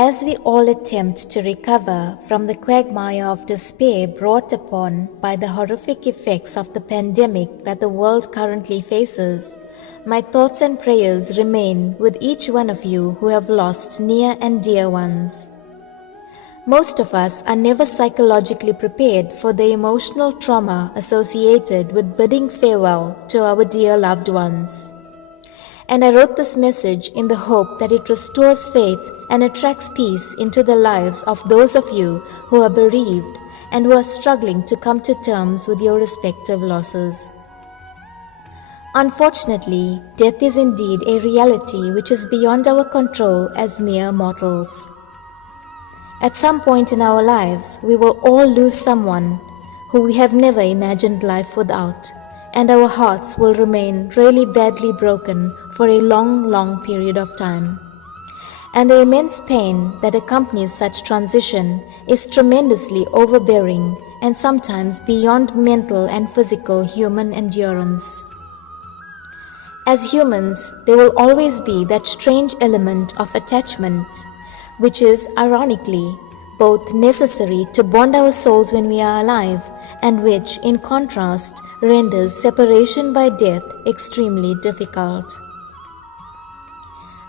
As we all attempt to recover from the quagmire of despair brought upon by the horrific effects of the pandemic that the world currently faces, my thoughts and prayers remain with each one of you who have lost near and dear ones. Most of us are never psychologically prepared for the emotional trauma associated with bidding farewell to our dear loved ones. And I wrote this message in the hope that it restores faith and attracts peace into the lives of those of you who are bereaved and who are struggling to come to terms with your respective losses. Unfortunately, death is indeed a reality which is beyond our control as mere mortals. At some point in our lives, we will all lose someone who we have never imagined life without, and our hearts will remain really badly broken for a long period of time. And the immense pain that accompanies such transition is tremendously overbearing and sometimes beyond mental and physical human endurance. As humans, there will always be that strange element of attachment, which is, ironically, both necessary to bond our souls when we are alive, and which, in contrast, renders separation by death extremely difficult.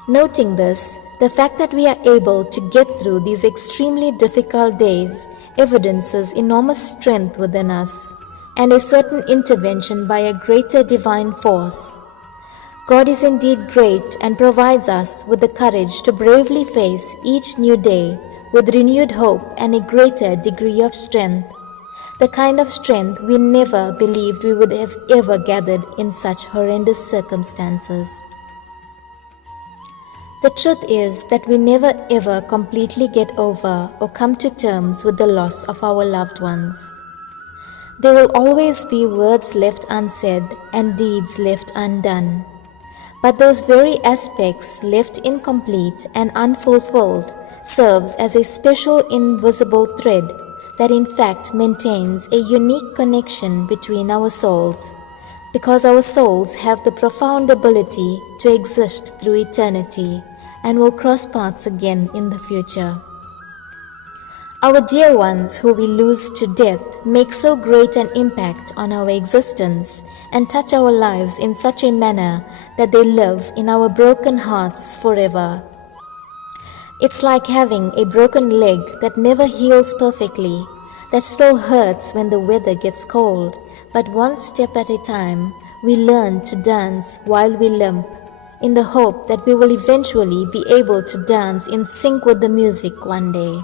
Noting this, the fact that we are able to get through these extremely difficult days evidences enormous strength within us, and a certain intervention by a greater divine force. God is indeed great and provides us with the courage to bravely face each new day with renewed hope and a greater degree of strength, the kind of strength we never believed we would have ever gathered in such horrendous circumstances. The truth is that we never ever completely get over or come to terms with the loss of our loved ones. There will always be words left unsaid and deeds left undone. But those very aspects left incomplete and unfulfilled serves as a special invisible thread that in fact maintains a unique connection between our souls, because our souls have the profound ability to exist through eternity and will cross paths again in the future. Our dear ones who we lose to death make so great an impact on our existence and touch our lives in such a manner that they live in our broken hearts forever. It's like having a broken leg that never heals perfectly, that still hurts when the weather gets cold, but one step at a time, we learn to dance while we limp, in the hope that we will eventually be able to dance in sync with the music one day.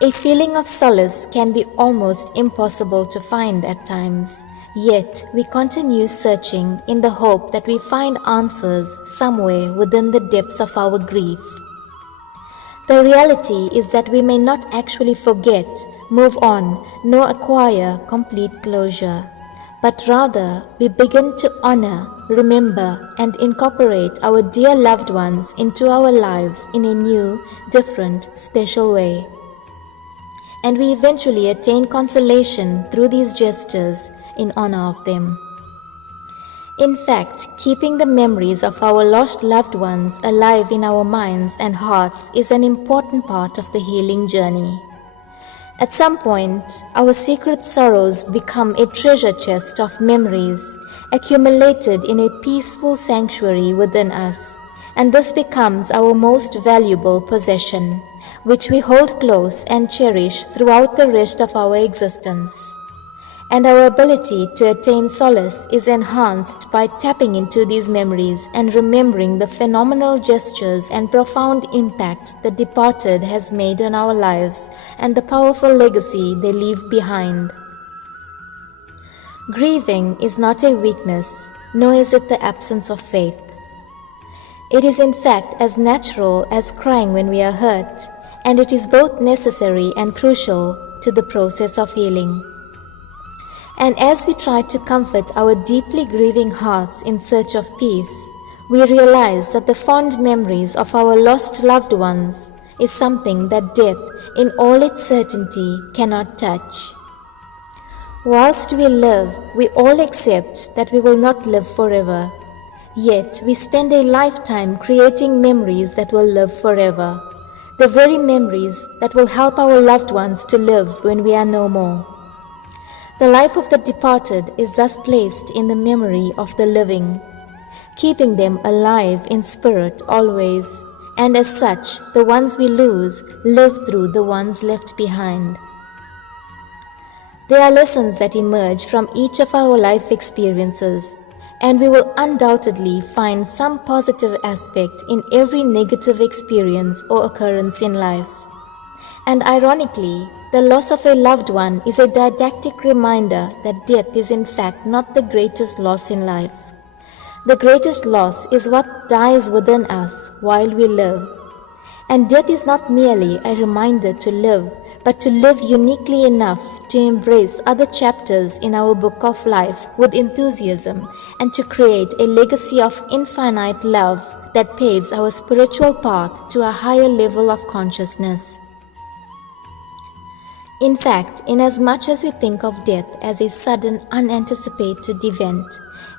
A feeling of solace can be almost impossible to find at times, yet we continue searching in the hope that we find answers somewhere within the depths of our grief. The reality is that we may not actually forget, move on, nor acquire complete closure, but rather we begin to honor, remember, and incorporate our dear loved ones into our lives in a new, different, special way. And we eventually attain consolation through these gestures in honor of them. In fact, keeping the memories of our lost loved ones alive in our minds and hearts is an important part of the healing journey. At some point, our secret sorrows become a treasure chest of memories accumulated in a peaceful sanctuary within us, and this becomes our most valuable possession, which we hold close and cherish throughout the rest of our existence. And our ability to attain solace is enhanced by tapping into these memories and remembering the phenomenal gestures and profound impact the departed has made on our lives and the powerful legacy they leave behind. Grieving is not a weakness, nor is it the absence of faith. It is in fact as natural as crying when we are hurt, and it is both necessary and crucial to the process of healing. And as we try to comfort our deeply grieving hearts in search of peace, we realize that the fond memories of our lost loved ones is something that death, in all its certainty, cannot touch. Whilst we live, we all accept that we will not live forever, Yet we spend a lifetime creating memories that will live forever, the very memories that will help our loved ones to live when we are no more. The life of the departed is thus placed in the memory of the living, keeping them alive in spirit always, and as such, the ones we lose live through the ones left behind. There are lessons that emerge from each of our life experiences, and we will undoubtedly find some positive aspect in every negative experience or occurrence in life. And ironically, the loss of a loved one is a didactic reminder that death is in fact not the greatest loss in life. The greatest loss is what dies within us while we live. And death is not merely a reminder to live, but to live uniquely enough to embrace other chapters in our book of life with enthusiasm and to create a legacy of infinite love that paves our spiritual path to a higher level of consciousness. In fact, inasmuch as we think of death as a sudden, unanticipated event,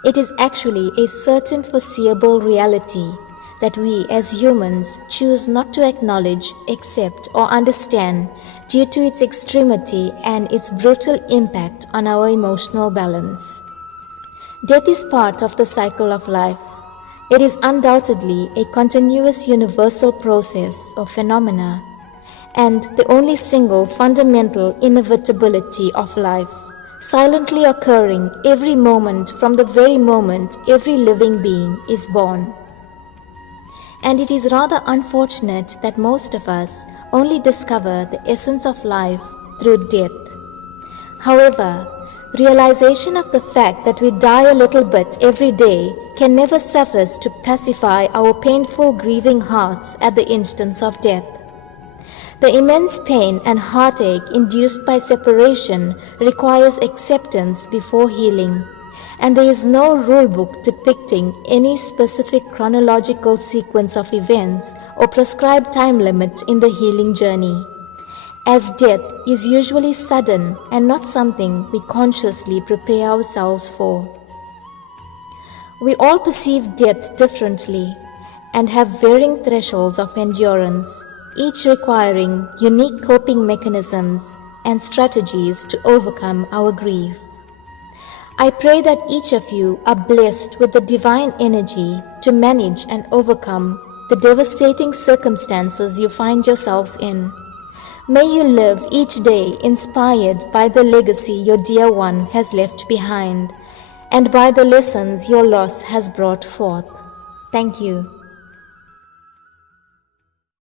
it is actually a certain foreseeable reality that we as humans choose not to acknowledge, accept, or understand due to its extremity and its brutal impact on our emotional balance. Death is part of the cycle of life. It is undoubtedly a continuous universal process or phenomena, and the only single fundamental inevitability of life, silently occurring every moment from the very moment every living being is born. And it is rather unfortunate that most of us only discover the essence of life through death. However, realization of the fact that we die a little bit every day can never suffice to pacify our painful, grieving hearts at the instance of death. The immense pain and heartache induced by separation requires acceptance before healing, and there is no rule book depicting any specific chronological sequence of events or prescribed time limit in the healing journey, as death is usually sudden and not something we consciously prepare ourselves for. We all perceive death differently and have varying thresholds of endurance, each requiring unique coping mechanisms and strategies to overcome our grief. I pray that each of you are blessed with the divine energy to manage and overcome the devastating circumstances you find yourselves in. May you live each day inspired by the legacy your dear one has left behind and by the lessons your loss has brought forth. Thank you.